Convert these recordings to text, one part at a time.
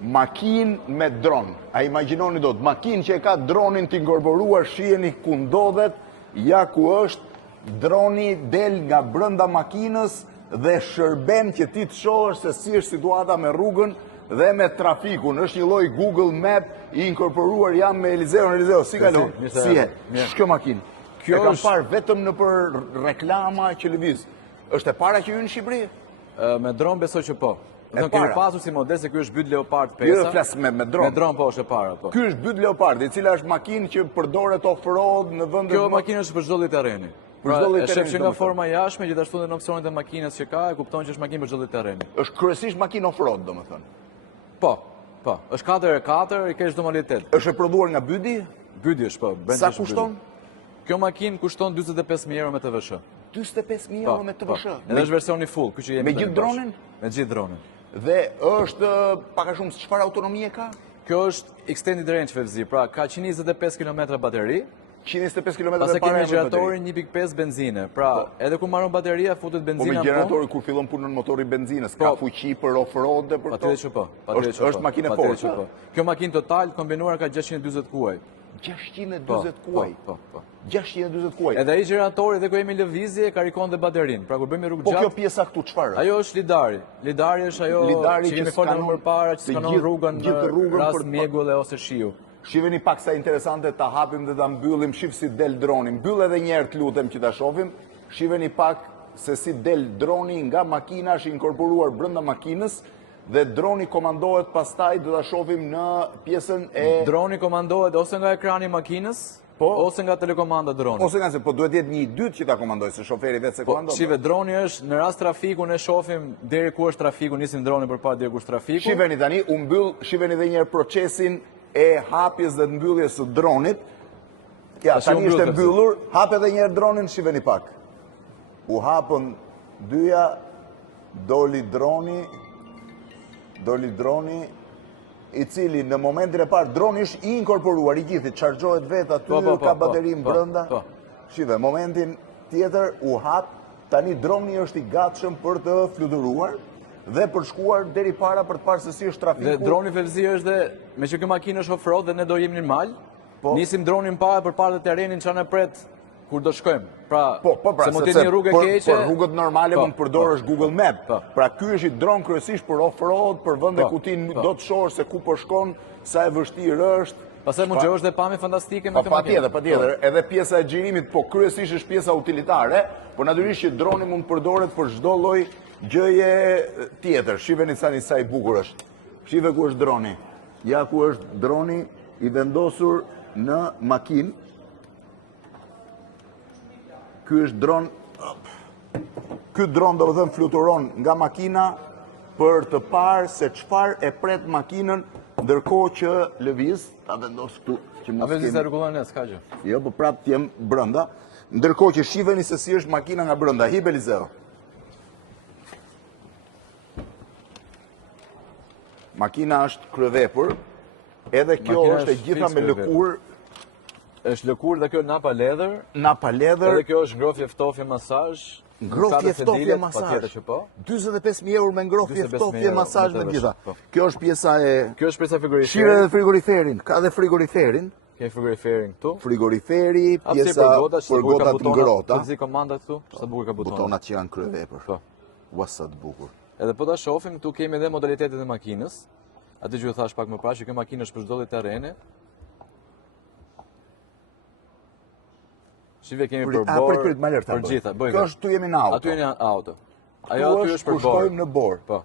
makinë me dron. A imagjinoni dot, makinë që e ka dronin të inkorporuar, shiheni ku ndodhet, ja ku është, droni del nga brenda makinës dhe shërben që ti të shohësh se si është situata me rrugën dhe me trafikun. Është një lloj Google Map i inkorporuar jam me Elizeu, si kalon? Si e? Shkjo makinë. Kjo e kam parë vetëm në për reklama që lëviz. Është e para që ju në Shqipëri? Me dron besoj që po. Do kemi pasur si model se ky është byt Leopard 5. Jo, flas me dron. Me dron po është e para, po. Ky është byt Leopard, e cila është makinë që përdoret off-road në vende. Kjo makinë është për çdo lloj terreni. Për çdo lloj terreni. terreni. Shef që nga forma jashtme, gjithashtu në opsionet e makinës që ka, e kupton që është makinë për çdo lloj terreni. Është kryesisht makinë off-road, domethënë. Po, po. Është 4x4, i ka çdo modalitet. Është e prodhuar nga Byti? Byti është, po. Sa kushton? Kjo makinë kushton 45.000 euro me TVSH. 45.000 euro me TVSH. Edhe është versioni full, ky që jemi. Me gjithë dronin? Me gjithë dronin. Dhe është pak a shumë çfarë autonomie ka? Kjo është extended range FFZ, pra ka 125 km bateri. 125 km Pastaj kemi gjeneratori 1.5 benzine. Pra, edhe kur marron bateria, futet benzina. Po me gjeneratori kur fillon punën motori benzinës, ka fuqi për off-road dhe për to? Patjetër që po. Është makinë e fortë. Kjo makinë total kombinuar ka 640 kuaj. 640 kuaj. Po. 640 kuaj. Edhe ai gjeneratori dhe ku jemi lëvizje karikon dhe baterinë. Pra kur bëjmë rrugë gjatë. Po kjo pjesa këtu çfarë? Ajo është lidari. Lidari është ajo që kemi folur më parë, që skanon rrugën në rast mjegull ose shiu. Shiveni pak sa interesante, ta hapim dhe ta mbyllim, shif si del droni. Mbyll edhe një herë të lutem që ta shohim. Shiveni pak se si del droni nga makina, është inkorporuar brenda makinës. Dhe droni komandohet pastaj, do ta shohim në pjesën e... Droni komandohet ose nga ekrani i makinës, ose nga telekomanda droni. Ose nga se, po duhet jetë një i dytë që ta komandoj, se shoferi vetë se komandoj. Shive, droni është, në rast trafiku ne shofim deri ku është trafiku, nisim droni përpara deri ku është trafiku. Shiveni tani, u mbyll, shiveni dhe njerë procesin e hapjes dhe të mbylljes së dronit. Ja, tani ishte mbyllur, hap edhe njerë dronin, shiveni pak. U hapën dyja, doli droni, i cili në momentin e parë droni është i inkorporuar i gjithë, çarxhohet vetë aty, ka baterinë brenda. Shive, momentin tjetër u hap, tani droni është i gatshëm për të fluturuar dhe për shkuar deri para për të parë se si është trafiku. Dhe droni FFZ është dhe, me që kjo makinë është off-road dhe ne do jemi normal, nisim dronin për parë të terenin që në pret kur do shkojmë. Pra, se mund të një rrugë e keqe... Por rrugët normale mund përdorësh Google Map. Pra, ky është i dron kryesisht për off-road, për vende ku ti do të shohësh se ku po shkon, sa e vështirë është. Pastaj mund të jesh dhe pamje fantastike me këtë makinë. Patjetër. Edhe pjesa e xhirimit, po kryesisht është pjesa utilitare, por natyrisht që droni mund përdoret për çdo lloj gjëje tjetër. Shiheni sa i bukur është. Shive ku është droni. Ja ku është droni i vendosur në makinë. Ky është dron. Ky dron do të thënë fluturon nga makina për të parë se çfarë e pret makinën ndërkohë që lëviz. Ta vendos këtu që mos kemi. A rregullon ne, s'ka gjë. Jo, po prapë jem brenda. Ndërkohë që shiheni se si është makina nga brenda. Hip Elizeu. Makina është kryevepër. Edhe kjo është e gjitha me lëkurë. Është lëkurë dhe kjo napa leather. Napa leather. Edhe kjo është ngrohje ftofje masazh. Ngrohje ftofje masazh. Patjetër që po. 45.000 euro me ngrohje ftofje masazh me gjitha. Kjo është pjesa e... Kjo është pjesa frigoriferit. Shire edhe frigoriferin. Ka dhe frigoriferin. Ke frigoriferin këtu. Frigoriferi, pjesa për gotat ngrota. Përzi komandat këtu, sa bukur ka butonat. Butonat që janë kryevepër. Po. Ua sa të bukur. Edhe po ta shohim, këtu kemi edhe modalitetet e makinës. Atë që ju thash pak më parë, që kjo makinë është për çdo lloj terreni. Shive kemi për borë, për gjitha. Kjo është tu jemi në auto. Aty jemi në auto. Ajo aty është për borë. Shkojmë në borë. Po.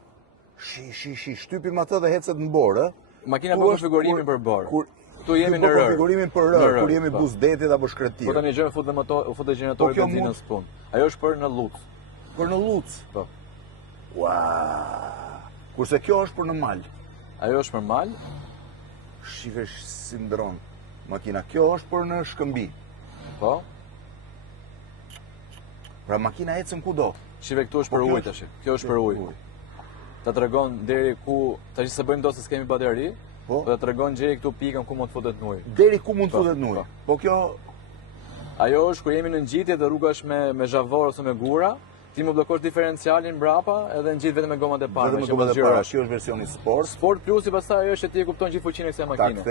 Shtypim atë dhe hecet në borë. Makina për konfigurimin për borë. Tu jemi në rër. Konfigurimin për rër, kur jemi buzdetit apo shkretirë. Por tani gjë u fut dhe gjeneratori benzinës punë. Ajo është për në Lut. Për në Lut? Po. Ua. Kurse kjo është për në mal. Ajo është për mal. Shivesh si ndron makina. Kjo është për në Shkëmbi. Po. Pra makina ecën kudo. Shive këtu është për ujë tash. Kjo është për ujë. Ta tregon deri ku, tash se bëjmë dosë s'kemi bateri, po ta tregon deri këtu pikën ku mund të futet në ujë. Deri ku mund të futet në ujë. Po kjo ajo është kur jemi në ngjitje dhe rruga është me zhavor ose me gura, Ti më bllokosh diferencialin mbrapa edhe ngjit vetëm me gomat e para. Vetëm me gomat e para. Kjo është versioni sport. Sport plusi pastaj është që ti e kupton gjithë fuqinë e kësaj makine.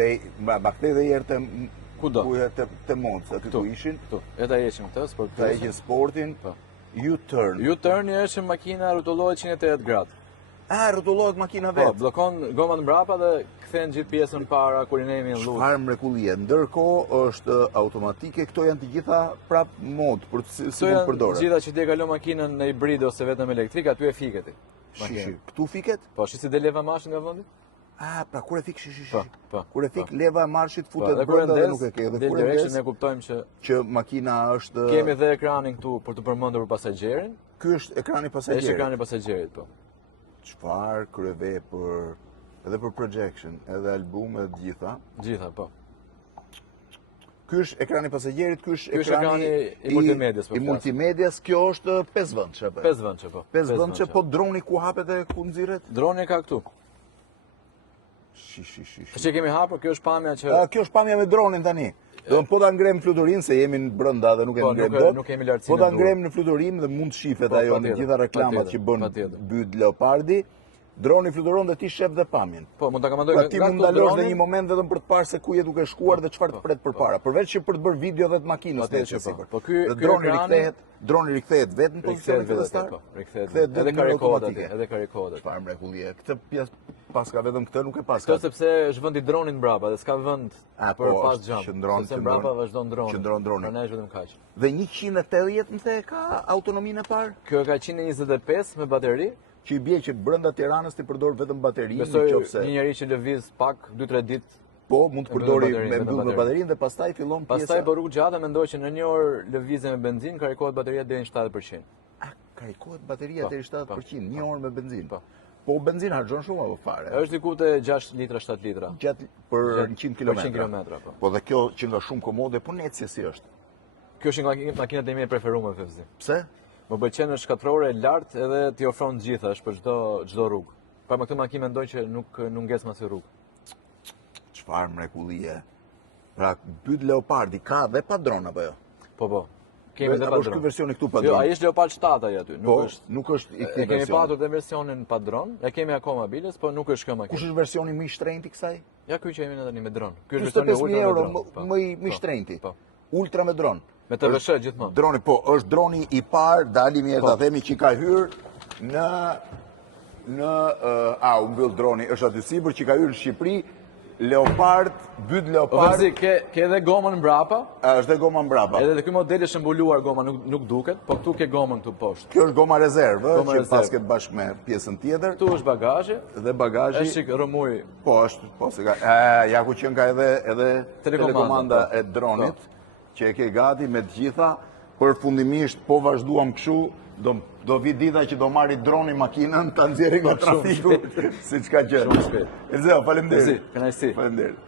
Ta kthej dhe herë te kudo. Te Monza, aty ku ishin. Këtu. Eta heqim këtë sport. Ta heqin sportin. U-turn. U-turn është makina rrotullohet 180 gradë. Rrotullohet makina vetë. Po, blokon gomat mbrapa dhe kthen gjithë pjesën para kur i nemi në lut. Çfarë mrekullie. Ndërkohë është automatike, këto janë të gjitha prap mod për si mund përdorë. Gjitha që ti e kalon makinën në hibrid ose vetëm elektrik, aty e fiket ti. Shishi, këtu fiket? Po, shi si dhe leva marshit nga vendi? Pra kur e fik shishi. Po. Kur e fik leva e marshit futet brenda dhe nuk e ke. Dhe kur e ndes ne kuptojmë që makina është. Kemi dhe ekranin këtu për të përmendur për pasagjerin. Ky është ekrani pasagjerit. Është ekrani pasagjerit, po. Çfarë kryevepër edhe për projection, edhe album edhe gjitha. Gjitha, po. Ky është ekrani pasagjerit, ky është ekrani i multimedias, po. I multimedias, kjo është 5 vëndçe, po. 5 vëndçe, po. 5 vëndçe, po droni ku hapet e ku nxirret? Droni ka këtu. Që kemi hapur, kjo është pamja që... Kjo është pamja me dronin tani. Po ta ngrem fluturin, se jemi në brenda dhe nuk e ngrem dot. Nuk kemi lartësinë. Po ta ngrem në fluturim dhe mund të shifet ajo në gjitha reklamat që bën Byt Leopardi. Droni fluturon dhe ti shef dhe pamjen. Po, mund ta komandoj nga ti mund ndalosh në një moment vetëm për të parë se ku je duke shkuar dhe çfarë të pret përpara. Përveç që për të bërë video dhe të makinës të sipër. Po ky droni rikthehet vetëm në pozicionin fillestar. Po, rikthehet. Edhe karikohet aty, edhe karikohet aty. Çfarë mrekullie. Këtë pjesë paska vetëm këtë nuk e paska. Këtë sepse është vendi dronit mbrapa dhe s'ka vend për pas xham. Sepse mbrapa vazhdon droni. Qëndron droni. Prandaj është vetëm kaq. Dhe 180 më the ka autonominë e parë? Kjo ka 125 me bateri. Që i bie që brenda Tiranës ti përdor vetëm baterinë, nëse një njerëz që lëviz pak 2-3 ditë, po mund të përdori me mbyll me baterinë dhe pastaj fillon pjesa. Pastaj po rrugë gjatë mendoj që në një orë lëvizje me benzinë karikohet bateria deri në 70%. Karikohet bateria deri në 70%, një orë me benzinë. Po benzinë harxhon shumë apo fare? Është diku te 6 litra, 7 litra. Për 100 km. Po dhe kjo që nga shumë komode, po netësi si është. Kjo është makinat e mia preferuar me Fevzi. Pse? Më pëlqen në shkatrore lartë edhe t'i ofron gjitha, është për çdo rrugë. Pra me këtë makinë mendoj që nuk ngec më si rrugë. Çfarë mrekullie. Pra Byt Leopardi ka dhe pa dron apo jo? Po. Kemi dhe pa dron. Është ky versioni këtu pa dron. Jo, ai është Leopard 7 ai aty, nuk është i këtij versioni. Kemi patur dhe versionin pa dron, e kemi akoma bilës, po nuk është kjo makinë. Kush është versioni më i shtrenjtë i kësaj? Ja ky që jemi tani me dron. Ky është versioni ultra me dron. Më i shtrenjti. Ultra me dron. Me të vëshë gjithmonë. Droni, po, është droni i parë, dalim mirë ta themi që ka hyrë u mbyll droni, është aty sipër që ka hyrë në Shqipëri, Leopard, Byt Leopard. Vëzi, ke edhe gomën mbrapa? Është dhe goma mbrapa. Edhe ky model është mbuluar goma, nuk duket, po këtu ke gomën këtu poshtë. Kjo është goma rezervë, që pas ket bashkë me pjesën tjetër. Këtu është bagazhi. Dhe bagazhi. Është rëmuj. Po, është, po se ka. Ja ku qen ka edhe telekomanda e dronit. Që e ke gati me të gjitha, përfundimisht po vazhduam kështu, do vi dita që do marri droni makinën, ta nxjerrë nga trafiku, siç ka qenë. Shumë shpejt. Elzeo, faleminderit. Kënaqësi. Faleminderit.